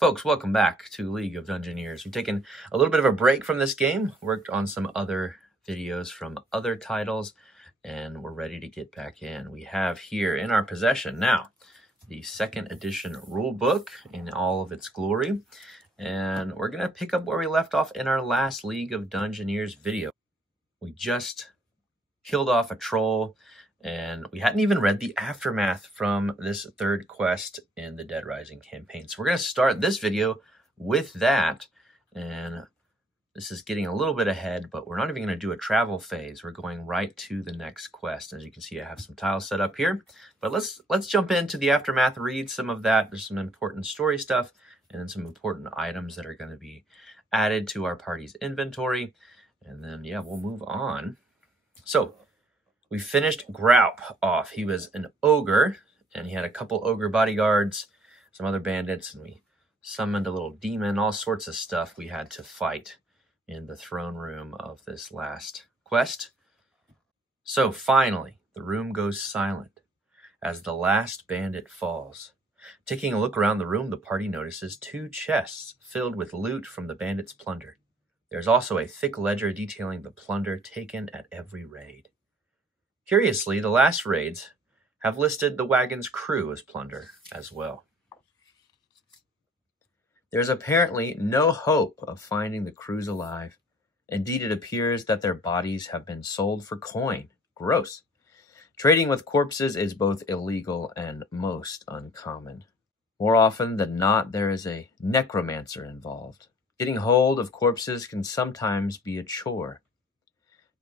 Folks, welcome back to League of Dungeoneers. We've taken a little bit of a break from this game, worked on some other videos from other titles, and we're ready to get back in. We have here in our possession now the second edition rulebook in all of its glory, and we're going to pick up where we left off in our last League of Dungeoneers video. We just killed off a troll, and we hadn't even read the aftermath from this third quest in the Dead Rising campaign. So we're going to start this video with that. And this is getting a little bit ahead, but we're not even going to do a travel phase. We're going right to the next quest. As you can see, I have some tiles set up here. But let's jump into the aftermath, read some of that. There's some important story stuff and then some important items that are going to be added to our party's inventory. And then, yeah, we'll move on. So we finished Graup off. He was an ogre, and he had a couple ogre bodyguards, some other bandits, and we summoned a little demon, all sorts of stuff we had to fight in the throne room of this last quest. So finally, the room goes silent as the last bandit falls. Taking a look around the room, the party notices two chests filled with loot from the bandits' plunder. There's also a thick ledger detailing the plunder taken at every raid. Curiously, the last raids have listed the wagon's crew as plunder as well. There's apparently no hope of finding the crews alive. Indeed, it appears that their bodies have been sold for coin. Gross. Trading with corpses is both illegal and most uncommon. More often than not, there is a necromancer involved. Getting hold of corpses can sometimes be a chore.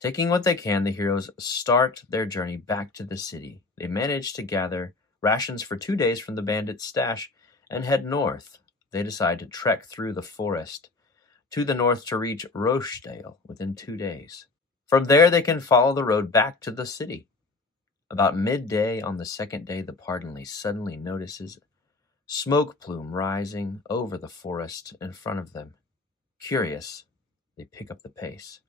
Taking what they can, the heroes start their journey back to the city. They manage to gather rations for 2 days from the bandits' stash and head north. They decide to trek through the forest to the north to reach Rochdale within 2 days. From there, they can follow the road back to the city. About midday on the second day, the party suddenly notices smoke plume rising over the forest in front of them. Curious, they pick up the pace.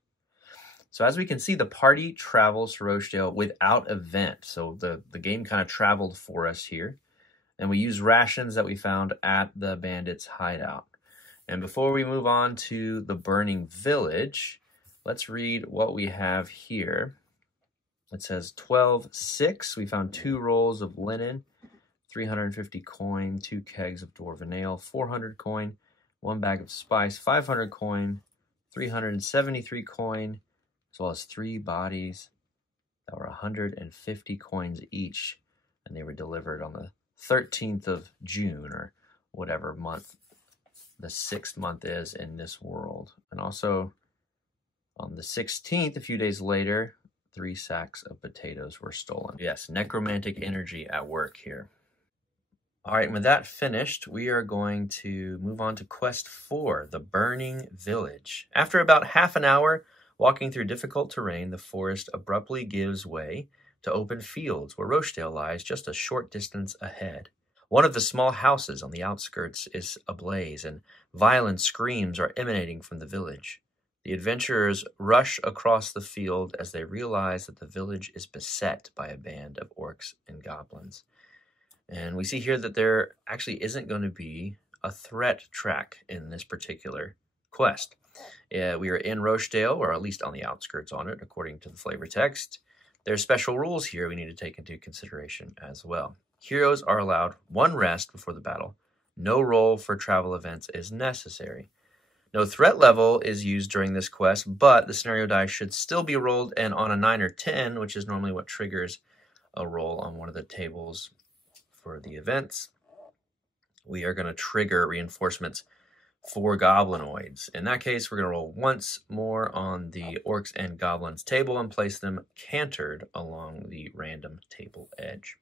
So as we can see, the party travels to Rochdale without event. So the game kind of traveled for us here. And we use rations that we found at the bandits' hideout. And before we move on to the burning village, let's read what we have here. It says 12:6. We found 2 rolls of linen, 350 coin, 2 kegs of dwarven ale, 400 coin, 1 bag of spice, 500 coin, 373 coin, as well as 3 bodies that were 150 coins each, and they were delivered on the 13th of June, or whatever month the 6th month is in this world. And also on the 16th, a few days later, 3 sacks of potatoes were stolen. Yes, necromantic energy at work here. All right, and with that finished, we are going to move on to Quest 4, the Burning Village. After about half an hour walking through difficult terrain, the forest abruptly gives way to open fields where Rochdale lies just a short distance ahead. One of the small houses on the outskirts is ablaze, and violent screams are emanating from the village. The adventurers rush across the field as they realize that the village is beset by a band of orcs and goblins. And we see here that there actually isn't going to be a threat track in this particular quest. We are in Rochdale, or at least on the outskirts on it, according to the flavor text. There's special rules here we need to take into consideration as well. Heroes are allowed 1 rest before the battle. No roll for travel events is necessary. No threat level is used during this quest, but the scenario die should still be rolled, and on a 9 or 10, which is normally what triggers a roll on one of the tables for the events, we are going to trigger reinforcements for goblinoids. In that case, we're going to roll once more on the orcs and goblins table and place them cantered along the random table edge.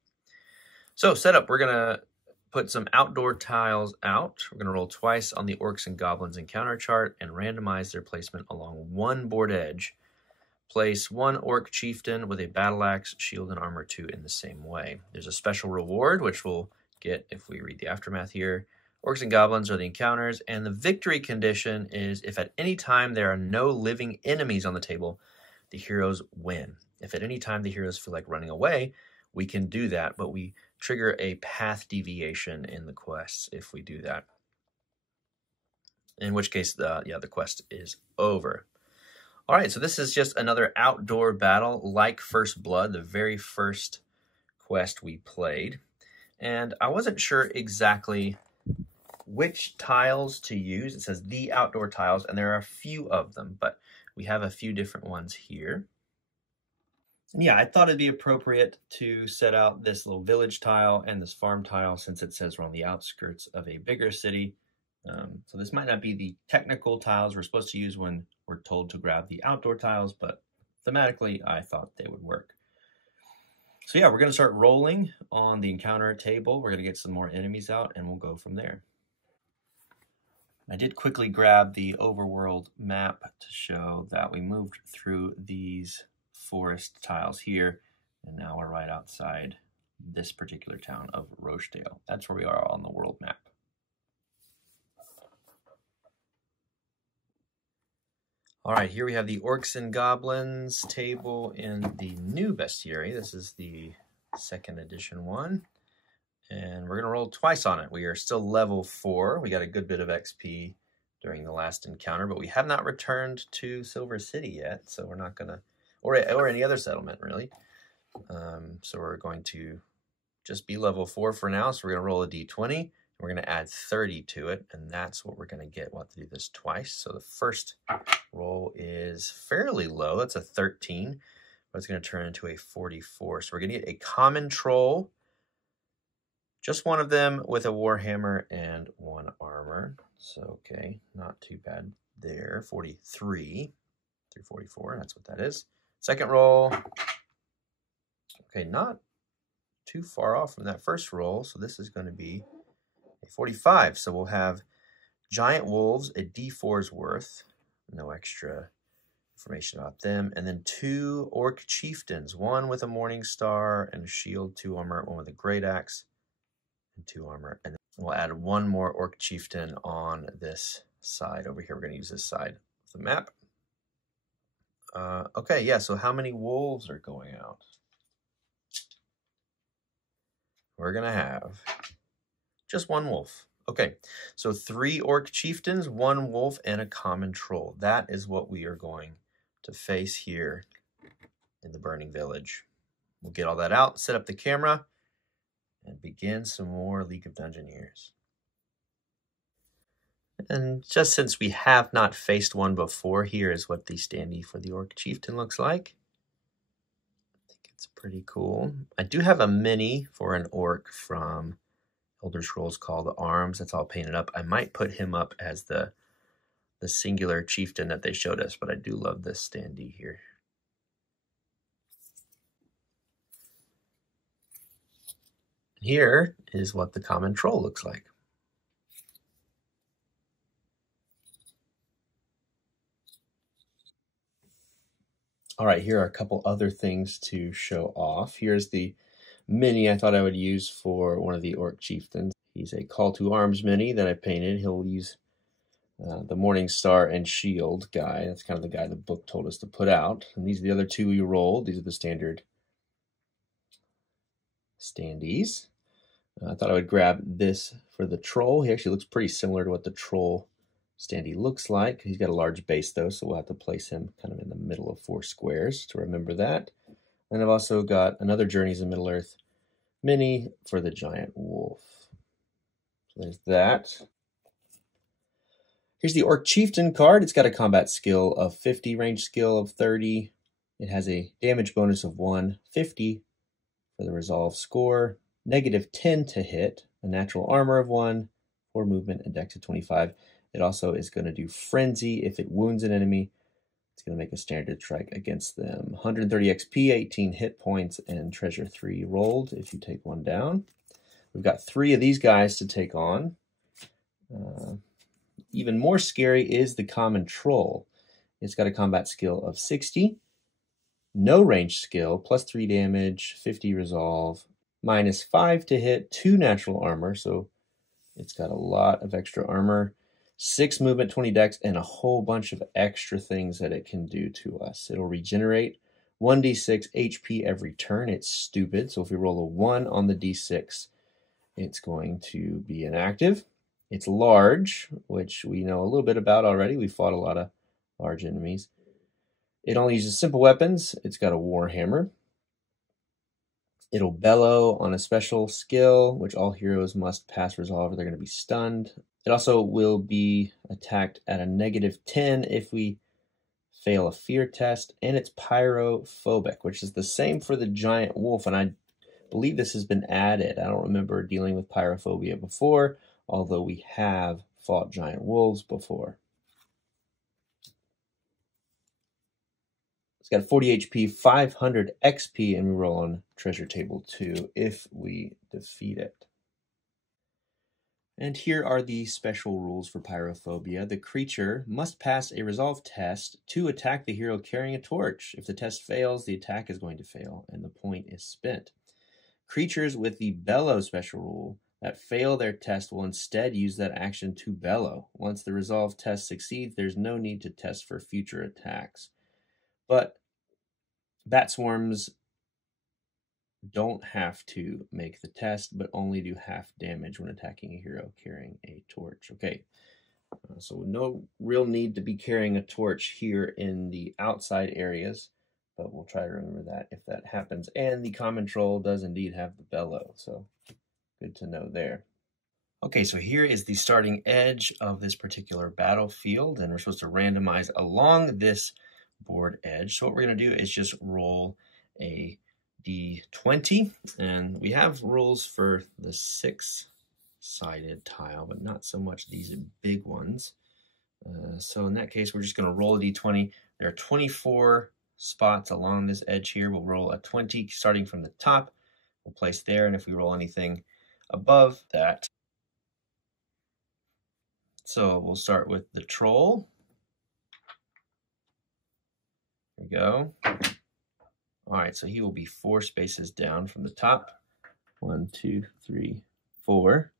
So setup, we're going to put some outdoor tiles out. We're going to roll twice on the orcs and goblins encounter chart and randomize their placement along one board edge. Place 1 orc chieftain with a battle axe, shield, and armor 2 in the same way. There's a special reward, which we'll get if we read the aftermath here. Orcs and goblins are the encounters, and the victory condition is if at any time there are no living enemies on the table, the heroes win. If at any time the heroes feel like running away, we can do that, but we trigger a path deviation in the quests if we do that. in which case, the quest is over. All right, so this is just another outdoor battle like First Blood, the very first quest we played. And I wasn't sure exactly which tiles to use. It says the outdoor tiles, and there are a few of them, but we have a few different ones here. And yeah, I thought it'd be appropriate to set out this little village tile and this farm tile since it says we're on the outskirts of a bigger city. So this might not be the technical tiles we're supposed to use when we're told to grab the outdoor tiles, but thematically, I thought they would work. So yeah, we're going to start rolling on the encounter table. We're going to get some more enemies out, and we'll go from there. I did quickly grab the overworld map to show that we moved through these forest tiles here, and now we're right outside this particular town of Rochdale. That's where we are on the world map. All right, here we have the Orcs and Goblins table in the new bestiary. This is the 2nd edition one, and we're gonna roll twice on it. We are still level 4. We got a good bit of XP during the last encounter, but we have not returned to Silver City yet, so we're not gonna, or any other settlement really. So we're going to just be level 4 for now. So we're gonna roll a d20. We're going to add 30 to it, and that's what we're going to get. We'll have to do this twice. So the first roll is fairly low. That's a 13, but it's going to turn into a 44. So we're going to get a common troll, just one of them with a warhammer and 1 armor. So, okay, not too bad there. 43 through 44, that's what that is. Second roll, okay, not too far off from that first roll. So this is going to be 45. So we'll have giant wolves, a d4's worth, no extra information about them, and then 2 orc chieftains, 1 with a morning star and a shield, 2 armor, 1 with a great axe and 2 armor, and then we'll add 1 more orc chieftain on this side over here. We're going to use this side of the map. Okay, yeah, so how many wolves are going out? We're going to have just 1 wolf. Okay, so 3 orc chieftains, 1 wolf, and a common troll. That is what we are going to face here in the Burning Village. We'll get all that out, set up the camera, and begin some more League of Dungeoneers. And just since we have not faced one before, here is what the standee for the orc chieftain looks like. I think it's pretty cool. I do have a mini for an orc from Elder Scrolls called Arms. That's all painted up. I might put him up as the singular chieftain that they showed us, but I do love this standee here. Here is what the common troll looks like. All right, here are a couple other things to show off. Here's the mini I thought I would use for one of the orc chieftains. He's a call to arms mini that I painted. He'll use the morning star and shield guy. That's kind of the guy the book told us to put out. And these are the other 2 we rolled. These are the standard standees. I thought I would grab this for the troll. He actually looks pretty similar to what the troll standee looks like. He's got a large base though, so we'll have to place him kind of in the middle of 4 squares to remember that. And I've also got another Journeys in Middle-earth mini for the giant wolf. So there's that. Here's the Orc Chieftain card. It's got a combat skill of 50, range skill of 30. It has a damage bonus of 1, 50 for the resolve score, -10 to hit, a natural armor of 1, 4 movement, and dex of 25. It also is going to do Frenzy if it wounds an enemy. It's going to make a standard strike against them. 130 XP, 18 hit points, and treasure 3 rolled if you take 1 down. We've got 3 of these guys to take on. Even more scary is the common troll. It's got a combat skill of 60, no range skill, +3 damage, 50 resolve, -5 to hit, 2 natural armor, so it's got a lot of extra armor, 6 movement, 20 dex, and a whole bunch of extra things that it can do to us. It'll regenerate 1d6 HP every turn. It's stupid, so if we roll a 1 on the d6, it's going to be inactive. It's large, which we know a little bit about already. We fought a lot of large enemies. It only uses simple weapons. It's got a war hammer. It'll bellow on a special skill, which all heroes must pass resolve or they're going to be stunned. It also will be attacked at a -10 if we fail a fear test, and it's pyrophobic, which is the same for the giant wolf, and I believe this has been added. I don't remember dealing with pyrophobia before, although we have fought giant wolves before. It's got 40 HP, 500 XP, and we roll on treasure table 2 if we defeat it. And here are the special rules for pyrophobia. The creature must pass a resolve test to attack the hero carrying a torch. If the test fails, the attack is going to fail, and the point is spent. Creatures with the bellow special rule that fail their test will instead use that action to bellow. Once the resolve test succeeds, there's no need to test for future attacks. But bat swarms don't have to make the test, but only do half damage when attacking a hero carrying a torch. Okay, so no real need to be carrying a torch here in the outside areas, but we'll try to remember that if that happens. And the common troll does indeed have the bellow, so good to know there. Okay, so here is the starting edge of this particular battlefield, and we're supposed to randomize along this board edge. So what we're going to do is just roll a D20, and we have rules for the 6-sided tile, but not so much these big ones. So in that case, we're just going to roll a D20. There are 24 spots along this edge here. We'll roll a 20 starting from the top. We'll place there, and if we roll anything above that. So we'll start with the troll. There we go. All right, so he will be 4 spaces down from the top. 1, 2, 3, 4.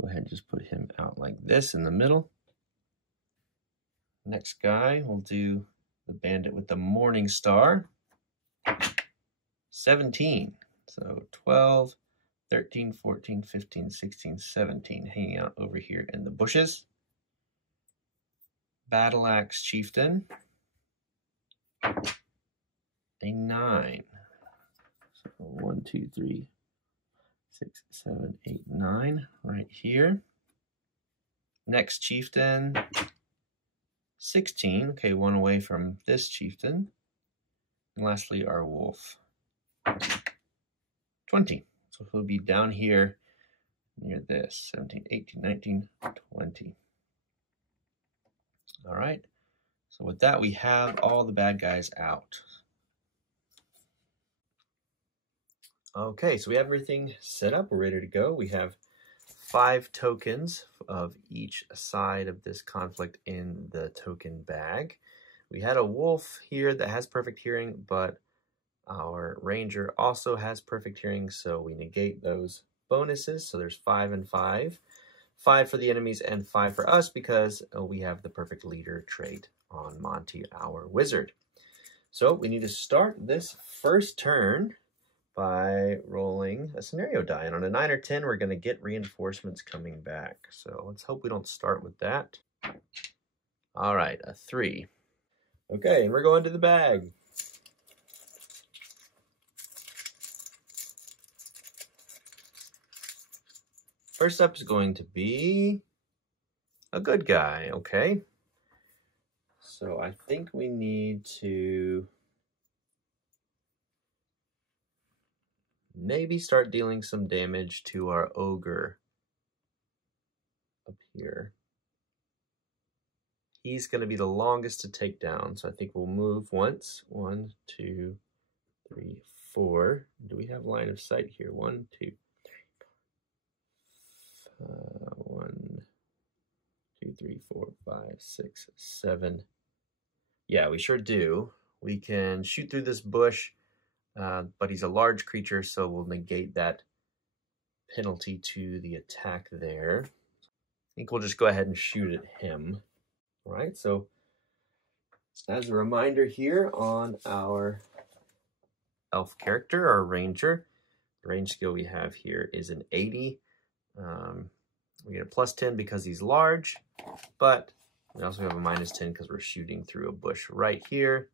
Go ahead and just put him out like this in the middle. Next guy, we'll do the bandit with the morning star. 17. So 12, 13, 14, 15, 16, 17, hanging out over here in the bushes. Battle Axe Chieftain. A 9. So 1, 2, 3, 6, 7, 8, 9, right here. Next chieftain, 16. Okay, 1 away from this chieftain. And lastly, our wolf, 20. So he'll be down here near this, 17, 18, 19, 20. All right. So with that, we have all the bad guys out. Okay, so we have everything set up. We're ready to go. We have 5 tokens of each side of this conflict in the token bag. We had a wolf here that has perfect hearing, but our ranger also has perfect hearing, so we negate those bonuses. So there's 5 and 5. 5 for the enemies and 5 for us because we have the perfect leader trait on Monty, our wizard. So we need to start this first turn by rolling a scenario die. And on a 9 or 10, we're going to get reinforcements coming back. So let's hope we don't start with that. All right, a 3. Okay, and we're going to the bag. First up is going to be a good guy, okay? So I think we need to maybe start dealing some damage to our ogre up here. He's going to be the longest to take down, so I think we'll move once. 1, 2, 3, 4. Do we have line of sight here? 1, 2, 3, 1, 2, 3, 4, 5, 6, 7. Yeah, we sure do. We can shoot through this bush, but he's a large creature, so we'll negate that penalty to the attack there. I think we'll just go ahead and shoot at him. All right, so as a reminder here on our elf character, our ranger, the range skill we have here is an 80. We get a +10 because he's large, but we also have a -10 because we're shooting through a bush right here.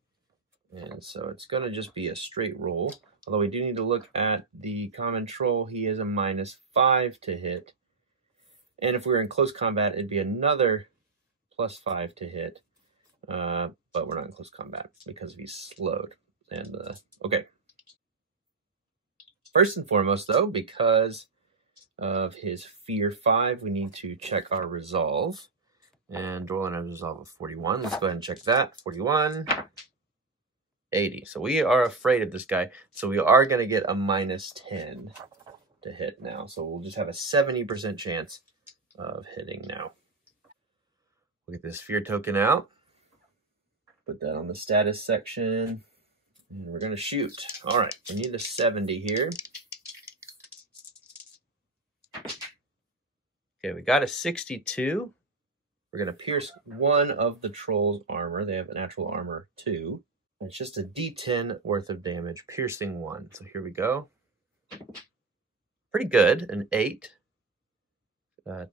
And so it's going to just be a straight roll. Although we do need to look at the common troll. He is a -5 to hit. And if we were in close combat, it'd be another +5 to hit. But we're not in close combat because he's slowed. And okay. First and foremost, though, because of his Fear 5, we need to check our resolve. And Dorlan has a resolve of 41. Let's go ahead and check that. 41, 80. So we are afraid of this guy. So we are going to get a -10 to hit now. So we'll just have a 70% chance of hitting now. We'll get this Fear token out. Put that on the status section. And we're going to shoot. All right, we need a 70 here. Okay, we got a 62. We're going to pierce one of the troll's armor. They have natural armor 2. And it's just a D10 worth of damage, piercing 1. So here we go. Pretty good, an 8.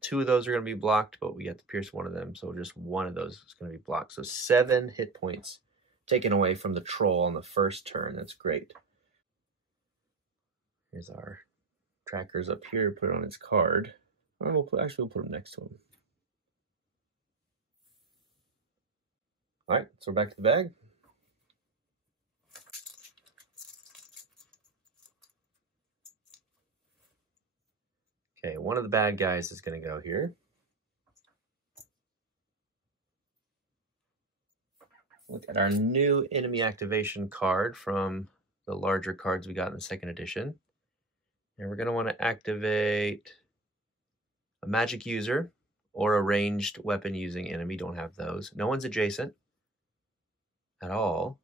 2 of those are going to be blocked, but we have to pierce one of them. So just one of those is going to be blocked. So 7 hit points taken away from the troll on the first turn. That's great. Here's our trackers up here. Put it on his card. Or we'll put him next to him. All right, so we're back to the bag. Okay, one of the bad guys is going to go here. Look at our new enemy activation card from the larger cards we got in the 2nd edition. And we're going to want to activate a magic user or a ranged weapon using enemy. Don't have those. No one's adjacent at all.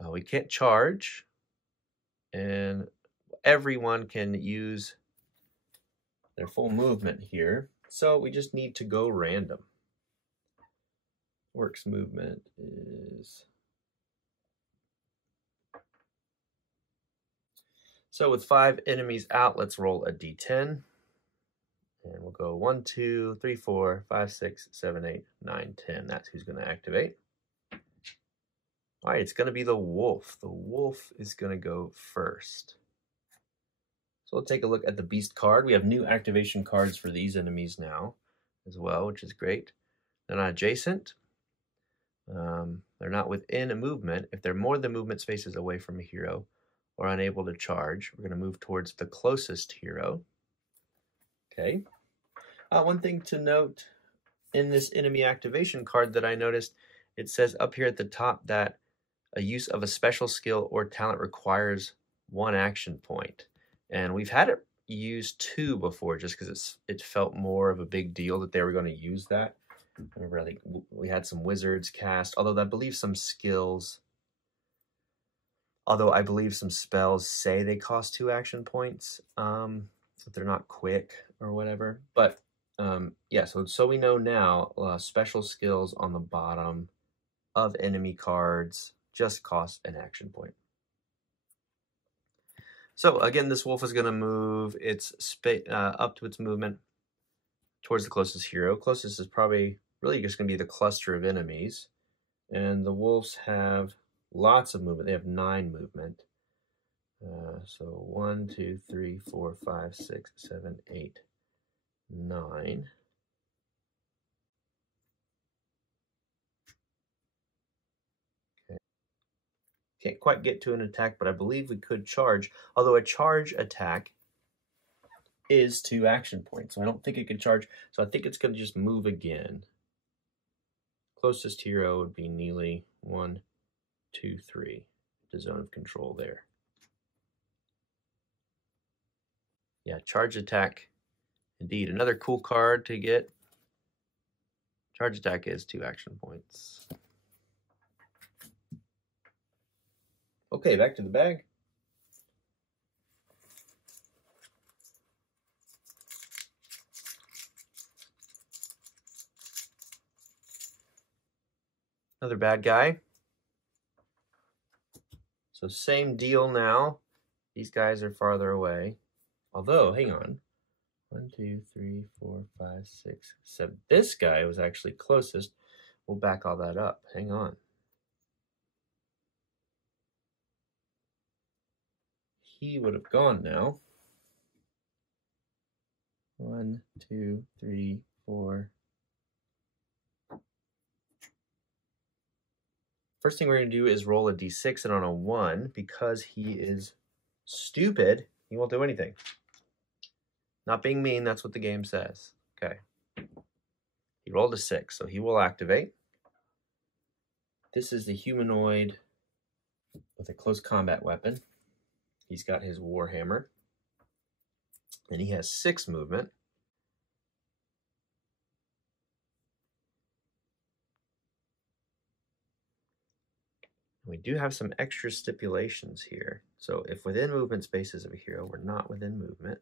We can't charge. And everyone can use their full movement here. So we just need to go random. Works movement is... So with 5 enemies out, let's roll a d10. And we'll go 1, 2, 3, 4, 5, 6, 7, 8, 9, 10. That's who's going to activate. All right, it's going to be the wolf. The wolf is going to go first. So we'll take a look at the beast card. We have new activation cards for these enemies now as well, which is great. They're not adjacent. They're not within a movement. If they're more than movement spaces away from a hero or unable to charge, we're going to move towards the closest hero. Okay. One thing to note in this enemy activation card that I noticed, it says up here at the top that a use of a special skill or talent requires 1 action point. And we've had it used 2 before just because it felt more of a big deal that they were going to use that. I remember I think we had some wizards cast, although I believe some skills, although I believe some spells say they cost 2 action points if they're not quick or whatever. But yeah, so we know now special skills on the bottom of enemy cards just cost an action point. So again, this wolf is going to move its up to its movement towards the closest hero. Closest is probably really just going to be the cluster of enemies. And the wolves have lots of movement. They have 9 movement. So 1, 2, 3, 4, 5, 6, 7, 8, 9. Can't quite get to an attack, but I believe we could charge. Although a charge attack is 2 action points. So I don't think it could charge. So I think it's going to just move again. Closest hero would be Neely. 1, 2, 3. The zone of control there. Yeah, charge attack. Indeed, another cool card to get. Charge attack is 2 action points. Okay, back to the bag. Another bad guy. So same deal now. These guys are farther away. Although, hang on. 1, 2, 3, 4, 5, 6, 7. This guy was actually closest. We'll back all that up. Hang on. He would have gone now. 1, 2, 3, 4. First thing we're going to do is roll a d6, and on a 1, because he is stupid, he won't do anything. Not being mean, that's what the game says. Okay. He rolled a 6, so he will activate. This is the humanoid with a close combat weapon. He's got his warhammer, and he has 6 movement. We do have some extra stipulations here. So if within movement spaces of a hero, we're not within movement.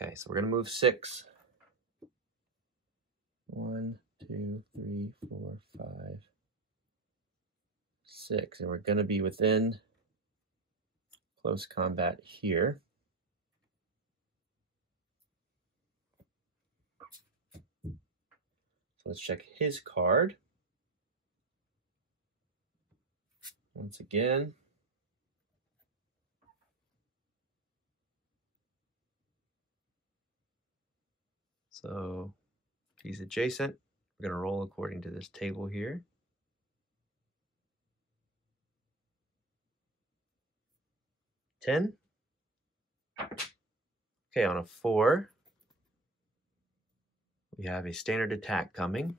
Okay, so we're going to move 6. 1, 2, 3, 4, 5, 6. And we're going to be within close combat here. So let's check his card. Once again. So if he's adjacent, we're going to roll according to this table here. 10. Okay, on a 4, we have a standard attack coming.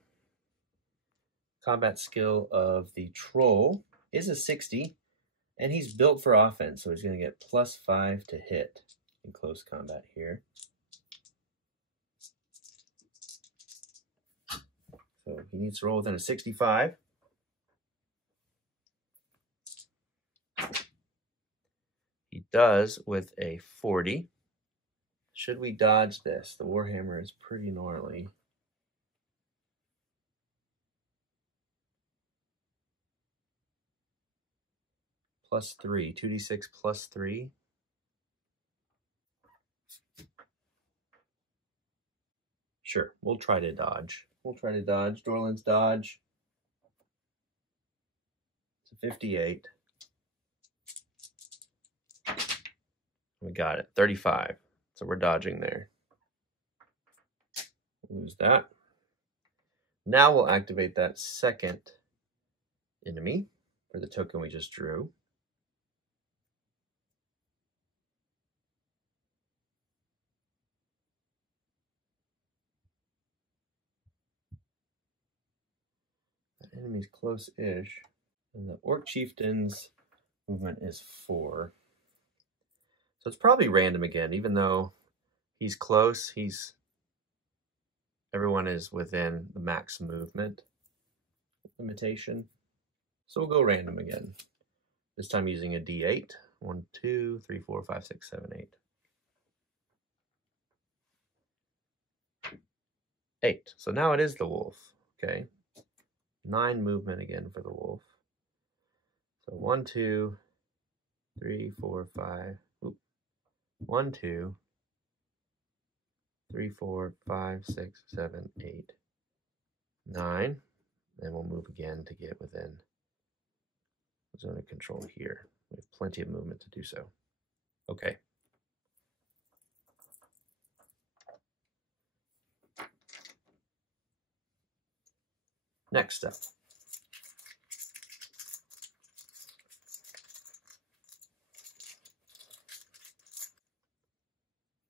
Combat skill of the troll is a 60, and he's built for offense, so he's going to get +5 to hit in close combat here. So he needs to roll within a 65. He does with a 40. Should we dodge this? The warhammer is pretty gnarly. +3, 2d6 +3. Sure, we'll try to dodge. Dorland's dodge. It's a 58. We got it, 35. So we're dodging there. Lose that. Now we'll activate that second enemy for the token we just drew. That enemy's close-ish. And the Orc Chieftain's movement is 4. So it's probably random again, even though he's close, everyone is within the max movement limitation. So we'll go random again. This time using a D8. 1, 2, 3, 4, 5, 6, 7, 8. 8. So now it is the wolf. Okay. 9 movement again for the wolf. So 1, 2, 3, 4, 5. 1, 2, 3, 4, 5, 6, 7, 8, 9. Then we'll move again to get within the zone of control here. We have plenty of movement to do so. Okay. Next step.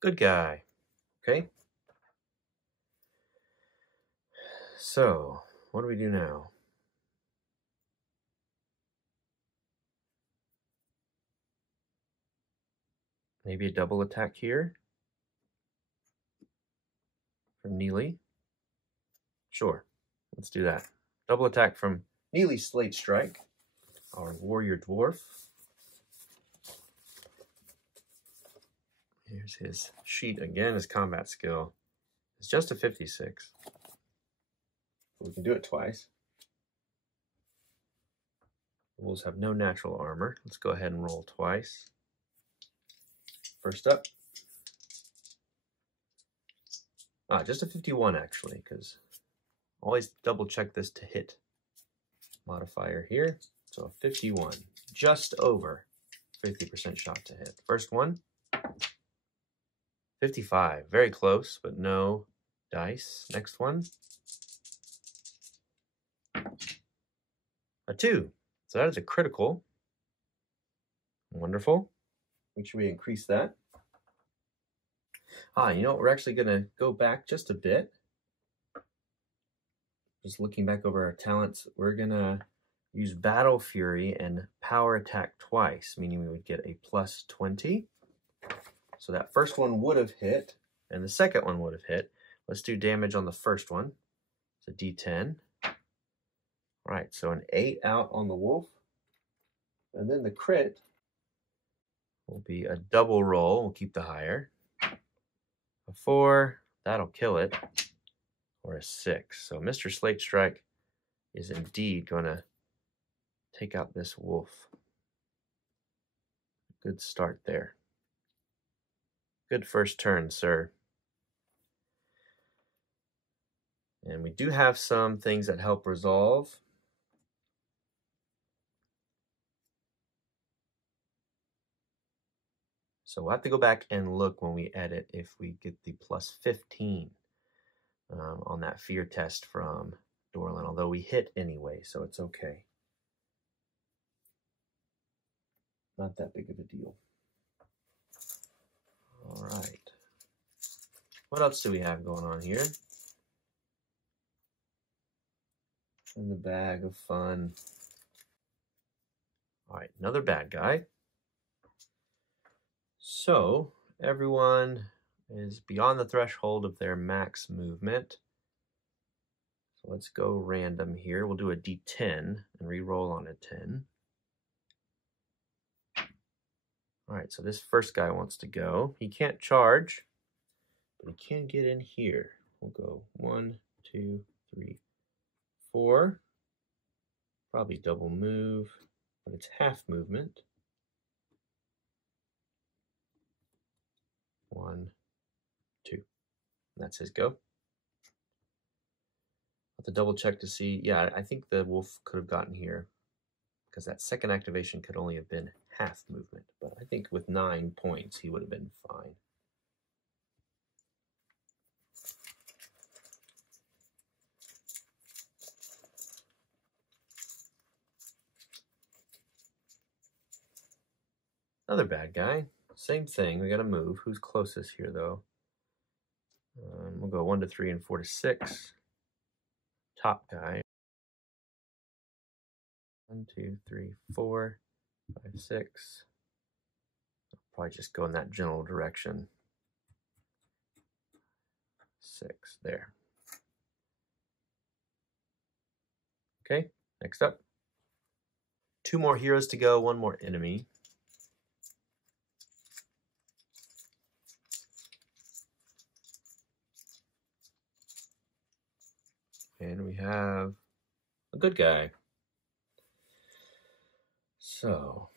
Good guy. Okay. So, what do we do now? Maybe a double attack here from Neely. Sure, let's do that. Double attack from Neely Slate Strike, our warrior dwarf. Here's his sheet again. His combat skill It's just a 56. We can do it twice. The wolves have no natural armor. Let's go ahead and roll twice. First up. Just a 51 actually, because always double check this to hit modifier here. So a 51, just over 50% shot to hit. First one, 55, very close, but no dice. Next one, a 2. So that is a critical. Wonderful. Make sure we increase that. You know what? We're actually going to go back just a bit. Just looking back over our talents, we're going to use Battle Fury and Power Attack twice, meaning we would get a plus 20. So that first one would have hit, and the second one would have hit. Let's do damage on the first one. It's a D10. All right, so an 8 out on the wolf. And then the crit will be a double roll. We'll keep the higher. A 4, that'll kill it. Or a 6. So Mr. Slate Strike is indeed going to take out this wolf. Good start there. Good first turn, sir. And we do have some things that help resolve. So we'll have to go back and look when we edit if we get the plus 15 on that fear test from Dorlin, although we hit anyway, so it's okay. Not that big of a deal. All right. What else do we have going on here? In the bag of fun. All right, another bad guy. So everyone is beyond the threshold of their max movement. So let's go random here. We'll do a D10 and re-roll on a 10. All right, so this first guy wants to go. He can't charge, but he can get in here. We'll go 1, 2, 3, 4. Probably double move, but it's half movement. 1, 2. And that's his go. Have to double check to see. Yeah, I think the wolf could have gotten here because that second activation could only have been half movement. But I think with 9 points, he would have been fine. Another bad guy. Same thing. We got to move. Who's closest here, though? We'll go 1 to 3 and 4 to 6. Top guy. 1, 2, 3, 4, 5, 6. I'll probably just go in that general direction. 6. There. Okay. Next up. 2 more heroes to go. 1 more enemy. And we have a good guy. So,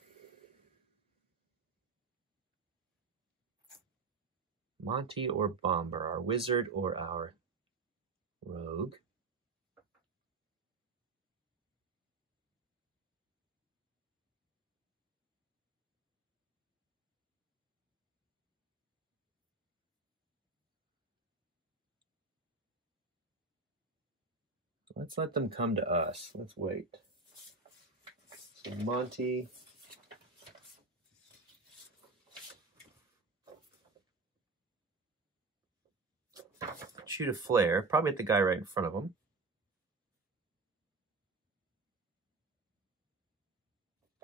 Monty or Bomber, our wizard or our rogue. Let's let them come to us. Let's wait. So Monty. Shoot a flare, probably at the guy right in front of him.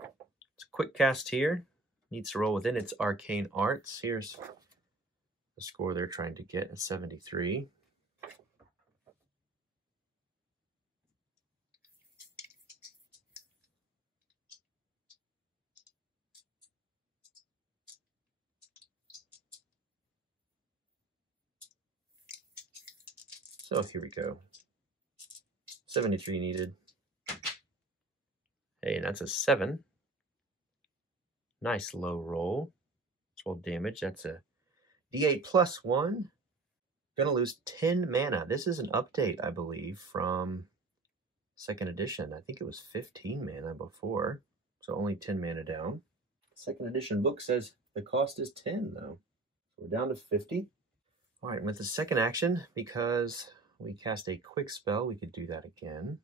It's a quick cast here. Needs to roll within its arcane arts. Here's the score they're trying to get, a 73. So here we go. 73 needed. Hey, and that's a 7. Nice low roll. 12 damage. That's a D8 plus 1. Gonna lose 10 mana. This is an update, I believe, from 2nd edition. I think it was 15 mana before, so only 10 mana down. 2nd edition book says the cost is 10, though. So we're down to 50. All right, with the second action, because we cast a quick spell, we could do that again.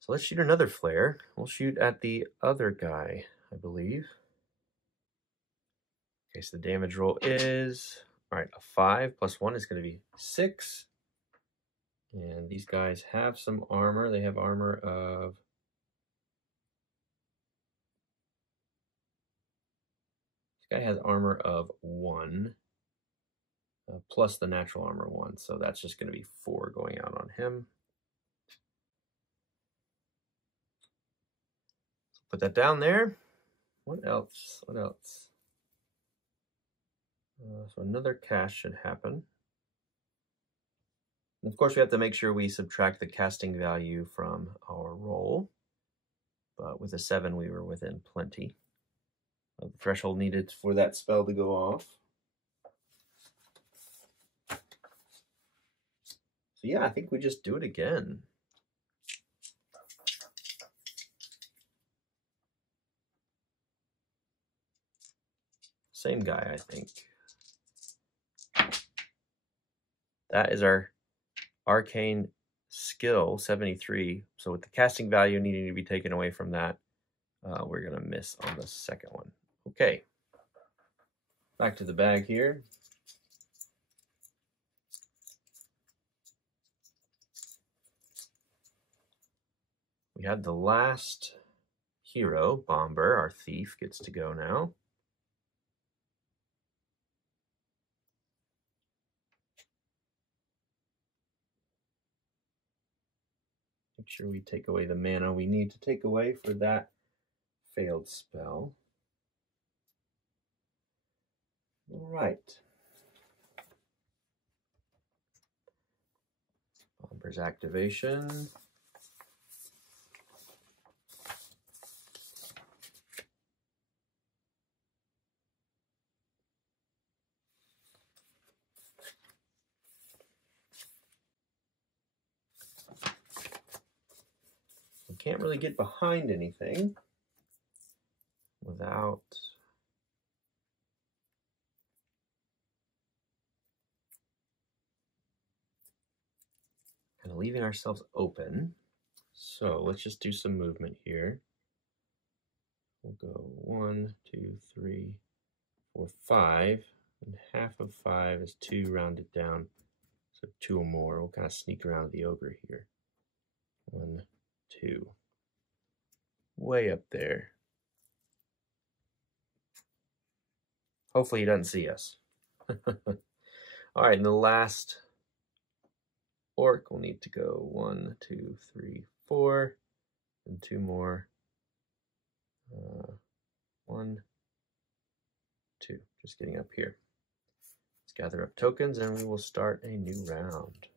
So let's shoot another flare. We'll shoot at the other guy, I believe. Okay, so the damage roll is, all right, a 5 plus 1 is going to be 6. And these guys have some armor. They have armor of... This guy has armor of 1. Plus the natural armor 1, so that's just going to be 4 going out on him. So put that down there. What else? What else? So another cast should happen. And of course, we have to make sure we subtract the casting value from our roll. But with a 7, we were within plenty of the threshold needed for that spell to go off. So yeah, I think we just do it again. Same guy, I think. That is our arcane skill, 73. So with the casting value needing to be taken away from that, we're going to miss on the second one. Okay. Back to the bag here. We had the last hero, Bomber, our thief, gets to go now. Make sure we take away the mana we need to take away for that failed spell. All right. Bomber's activation. Can't really get behind anything without kind of leaving ourselves open. So let's just do some movement here. We'll go 1, 2, 3, 4, 5, and half of 5 is 2 rounded down. So 2 or more. We'll kind of sneak around the ogre here. 1, 2. Way up there. Hopefully he doesn't see us. All right, and the last orc will need to go 1, 2, 3, 4, and 2 more. 1, 2. Just getting up here. Let's gather up tokens and we will start a new round.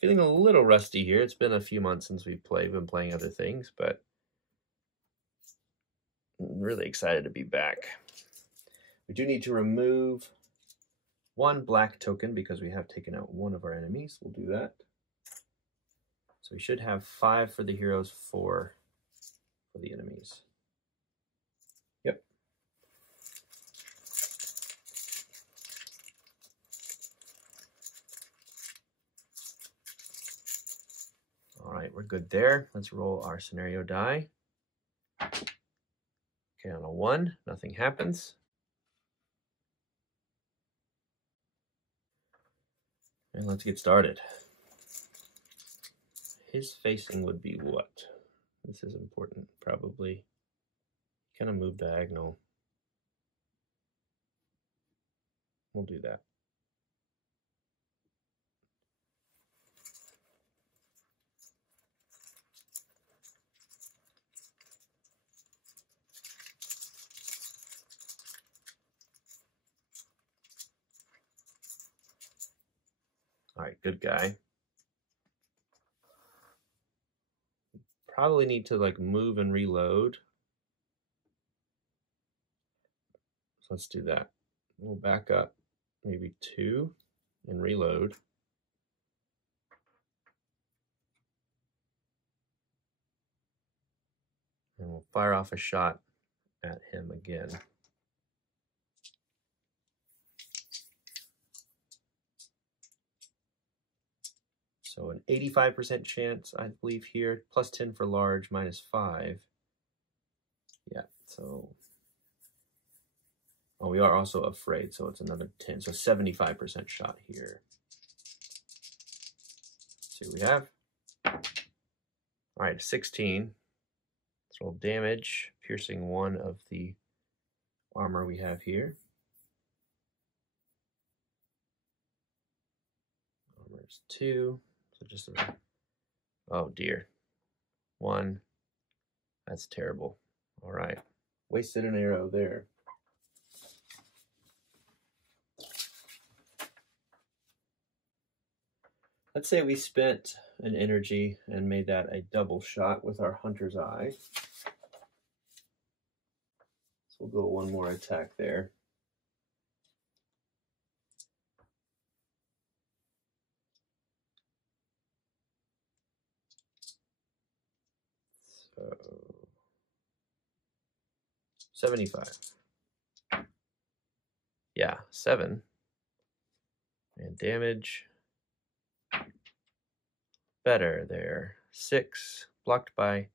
Feeling a little rusty here. It's been a few months since we've been playing other things, but I'm really excited to be back. We do need to remove 1 black token because we have taken out one of our enemies. We'll do that. So we should have 5 for the heroes, 4 for the enemies. Yep. All right, we're good there. Let's roll our scenario die. Okay, on a 1, nothing happens. And let's get started. His facing would be what? This is important, probably. Kind of move diagonal. We'll do that. right, good guy. Probably need to like move and reload. So let's do that. We'll back up maybe 2 and reload. And we'll fire off a shot at him again. So an 85% chance, I believe here, plus 10 for large, minus 5. Yeah, so, oh, we are also afraid, so it's another 10. So 75% shot here. Let's see what we have. All right, 16. Let's roll damage, piercing 1 of the armor we have here. Armor's 2. So just a, oh dear. 1. That's terrible. All right. Wasted an arrow there. Let's say we spent an energy and made that a double shot with our Hunter's Eye. So we'll go 1 more attack there. So 75. Yeah, 7. And damage. Better there. 6. Blocked by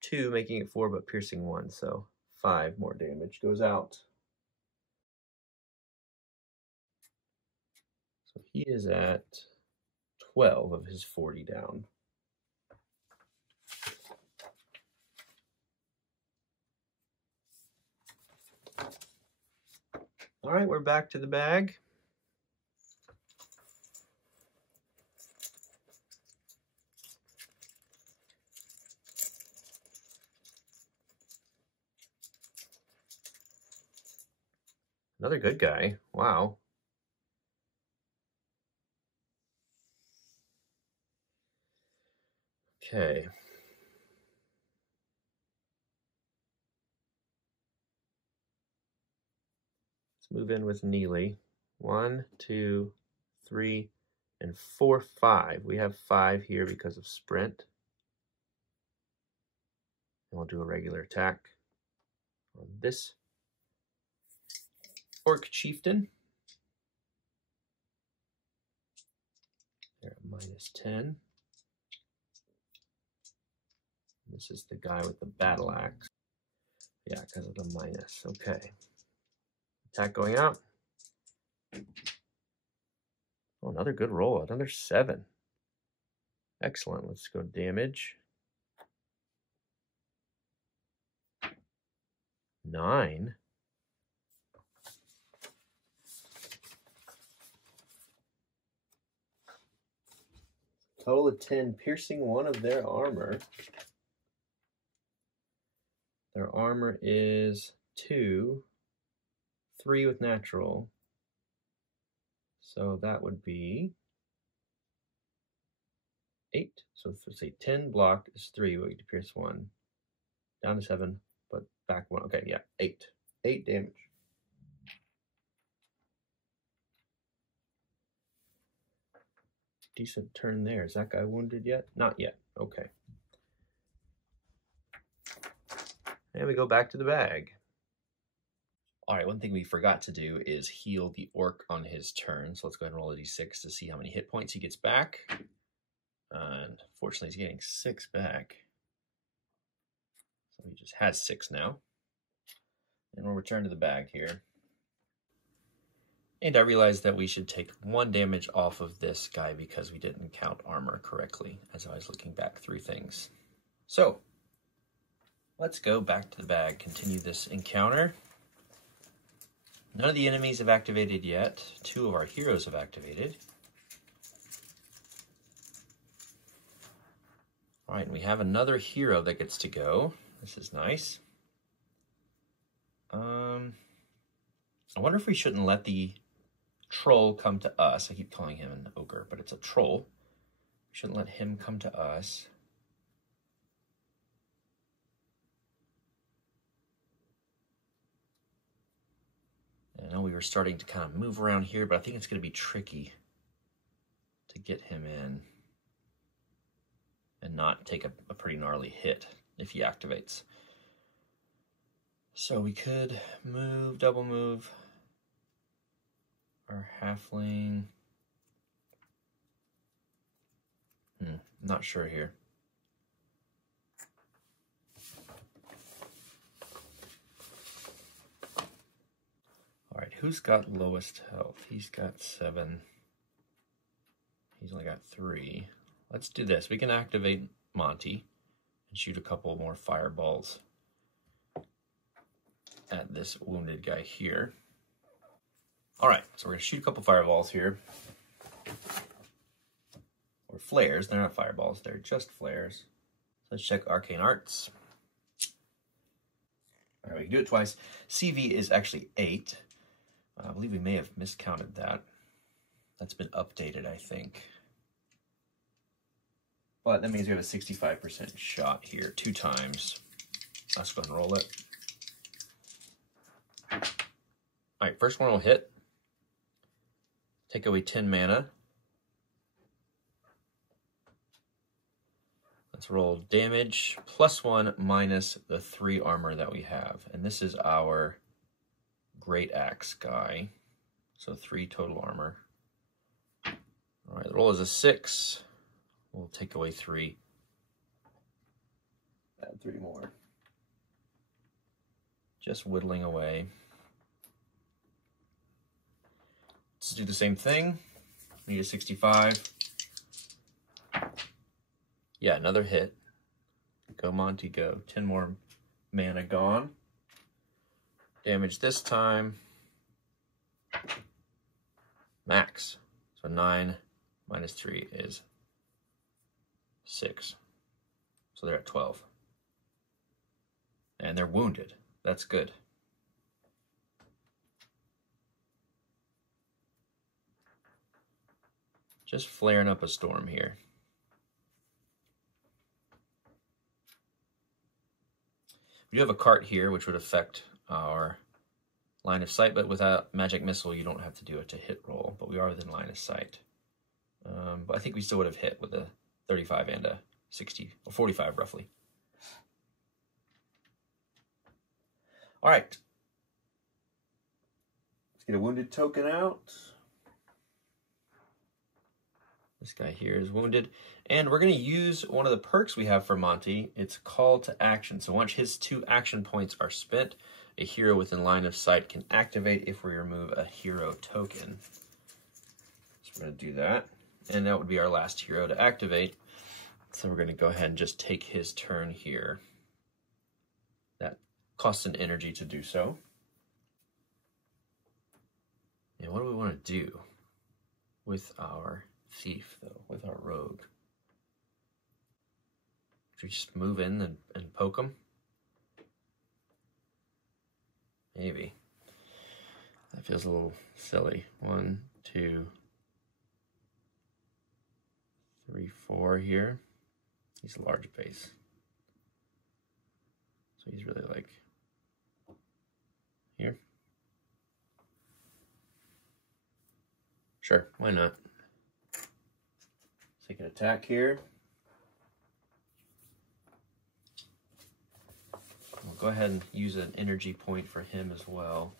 2, making it 4, but piercing 1. So 5 more damage goes out. So he is at 12 of his 40 down. All right, we're back to the bag. Another good guy. Wow. Okay. Let's move in with Neely. 1, 2, 3, and 4, 5. We have 5 here because of sprint. And we'll do a regular attack on this Orc Chieftain. They're at minus 10. This is the guy with the battle axe. Yeah, because of the minus. Okay. Attack going out. Oh, another good roll. Another 7. Excellent. Let's go damage. 9. Total of 10, piercing 1 of their armor. Their armor is 2, 3 with natural. So that would be 8. So let's say 10 blocked is 3. We get to pierce 1. Down to 7, but back 1. Okay, yeah, 8. 8 damage. Decent turn there. Is that guy wounded yet? Not yet. Okay. And we go back to the bag. All right, one thing we forgot to do is heal the orc on his turn. So let's go ahead and roll a d6 to see how many hit points he gets back. And fortunately, he's getting 6 back. So he just has 6 now. And we'll return to the bag here. And I realized that we should take 1 damage off of this guy because we didn't count armor correctly as I was looking back through things. So, let's go back to the bag, continue this encounter. None of the enemies have activated yet. 2 of our heroes have activated. All right, and we have another hero that gets to go. This is nice. I wonder if we shouldn't let the troll come to us. I keep calling him an ogre, but it's a troll. We shouldn't let him come to us. I know we were starting to kind of move around here, but I think it's going to be tricky to get him in and not take a pretty gnarly hit if he activates. So we could move, double move our halfling. Not sure here. All right, who's got lowest health? He's got 7. He's only got 3. Let's do this. We can activate Monty and shoot a couple more fireballs at this wounded guy here. All right, so we're gonna shoot a couple fireballs here. Or flares, they're not fireballs, they're just flares. So let's check Arcane Arts. All right, we can do it twice. CV is actually 8. I believe we may have miscounted that. That's been updated, I think. But that means we have a 65% shot here, 2 times. Let's go ahead and roll it. All right, first one will hit. Take away 10 mana. Let's roll damage, +1 minus the 3 armor that we have. And this is our Great Axe guy. So 3 total armor. All right, the roll is a 6. We'll take away 3. Add 3 more. Just whittling away. Let's do the same thing. We need a 65. Yeah, another hit. Go, Monty, go. 10 more mana gone. Damage this time. Max. So 9 minus 3 is 6. So they're at 12. And they're wounded. That's good. Just flaring up a storm here. We do have a cart here, which would affect our line of sight, but without Magic Missile, you don't have to do it to hit roll, but we are within line of sight. But I think we still would have hit with a 35 and a 60, or 45 roughly. All right. Let's get a wounded token out. This guy here is wounded. And we're going to use one of the perks we have for Monty. It's Call to Action. So once his 2 action points are spent, a hero within line of sight can activate if we remove a hero token. So we're going to do that. And that would be our last hero to activate. So we're going to go ahead and just take his turn here. That costs an energy to do so. And what do we want to do with our thief, though, with our rogue? Should we just move in and poke him? Maybe. That feels a little silly. 1, 2, 3, 4 here. He's a large base. So he's really like here. Sure, why not? Take an attack here. We'll go ahead and use an energy point for him as well.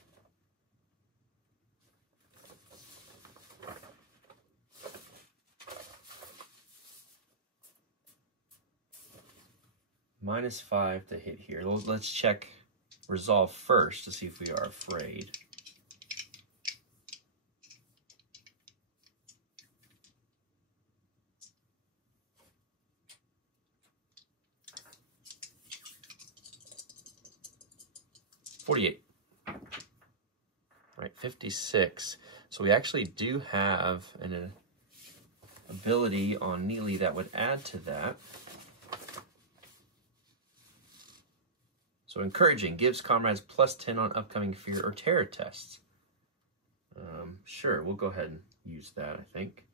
-5 to hit here. Let's check resolve first to see if we are afraid. $48. All right, 56. So we actually do have an ability on Neely that would add to that. So encouraging, gives comrades +10 on upcoming fear or terror tests. Sure, we'll go ahead and use that, I think.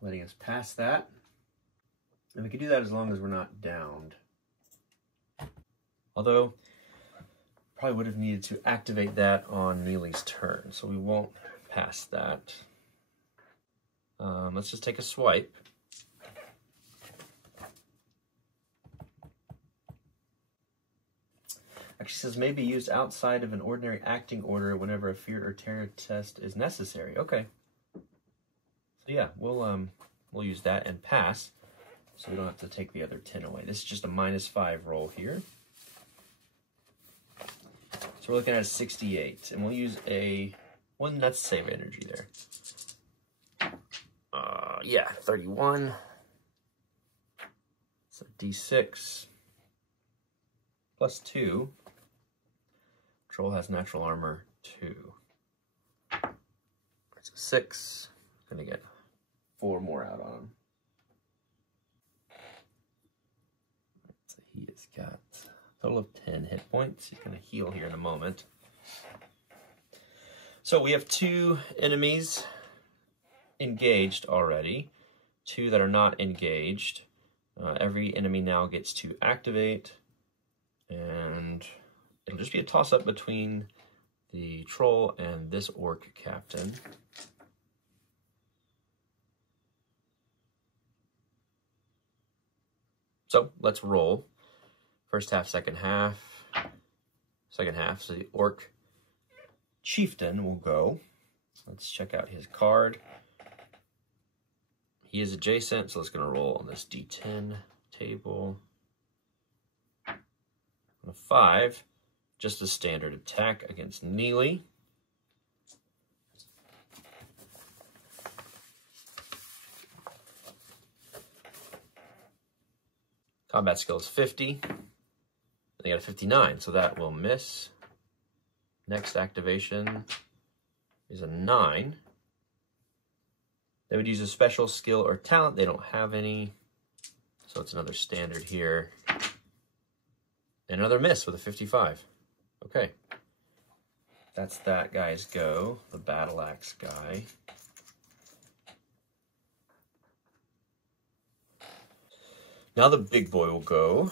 Letting us pass that. And we can do that as long as we're not downed. Although, probably would have needed to activate that on Neely's turn, so we won't pass that. Let's just take a swipe. Actually says may be used outside of an ordinary acting order whenever a fear or terror test is necessary. Okay. So yeah, we'll use that and pass, so we don't have to take the other 10 away. This is just a -5 roll here. So we're looking at a 68, and we'll use a one nuts save energy there. Yeah, 31. So D6 plus 2. Troll has natural armor 2. It's a 6. Gonna get 4 more out on him. So he has got a total of 10 hit points. He's gonna heal here in a moment. So we have 2 enemies engaged already, 2 that are not engaged. Every enemy now gets to activate, and it'll just be a toss-up between the troll and this orc captain. So let's roll. First half, second half. Second half, so the orc chieftain will go. Let's check out his card. He is adjacent, so it's going to roll on this D10 table. On a 5, just a standard attack against Neely. Combat skill is 50. They got a 59, so that will miss. Next activation is a 9. They would use a special skill or talent. They don't have any, so it's another standard here. And another miss with a 55. Okay. That's that guy's go, the battle axe guy. Now the big boy will go.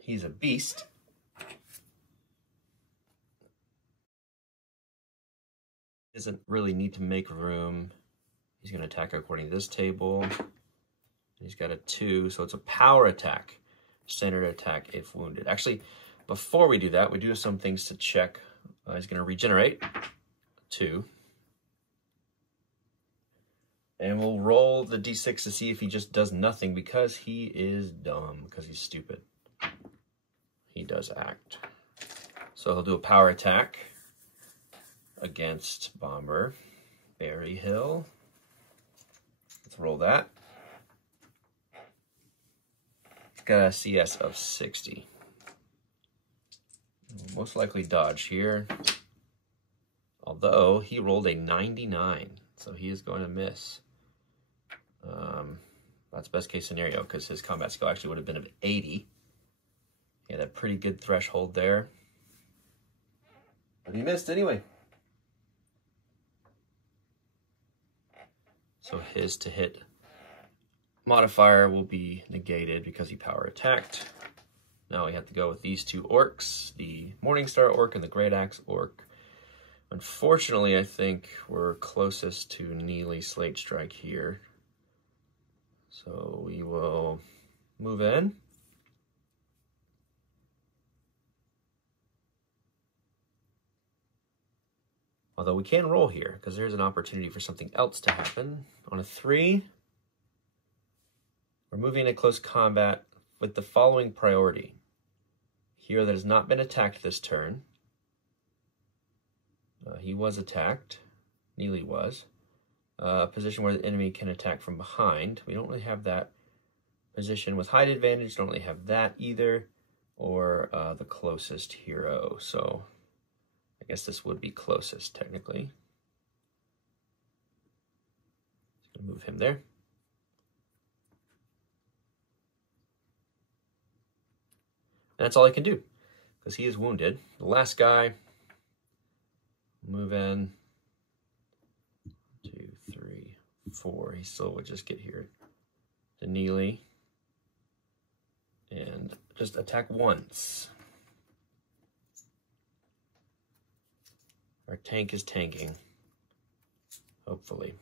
He's a beast. Doesn't really need to make room. He's going to attack according to this table. He's got a 2, so it's a power attack. Standard attack if wounded. Actually, before we do that, we do have some things to check. He's going to regenerate 2. And we'll roll the D6 to see if he just does nothing, because he is dumb, because he's stupid. He does act. So he'll do a power attack against Bomber. Berry Hill. Let's roll that. It's got a CS of 60. We'll most likely dodge here. Although he rolled a 99, so he is going to miss. That's best case scenario, because his combat skill actually would have been of 80. He had a pretty good threshold there. But he missed anyway. So his to hit modifier will be negated because he power attacked. Now we have to go with these 2 orcs, the Morningstar orc and the Great Axe orc. Unfortunately, I think we're closest to Neely Slate Strike here. So we will move in. Although we can roll here, because there's an opportunity for something else to happen. On a 3, we're moving into close combat with the following priority. Hero that has not been attacked this turn. He was attacked. Neely was. A position where the enemy can attack from behind. We don't really have that position with height advantage. Don't really have that either. Or the closest hero. So I guess this would be closest, technically. Just gonna move him there. that's all I can do because he is wounded. The last guy, move in. 2, 3, 4. He still would just get here to Neely and just attack once. Our tank is tanking, hopefully.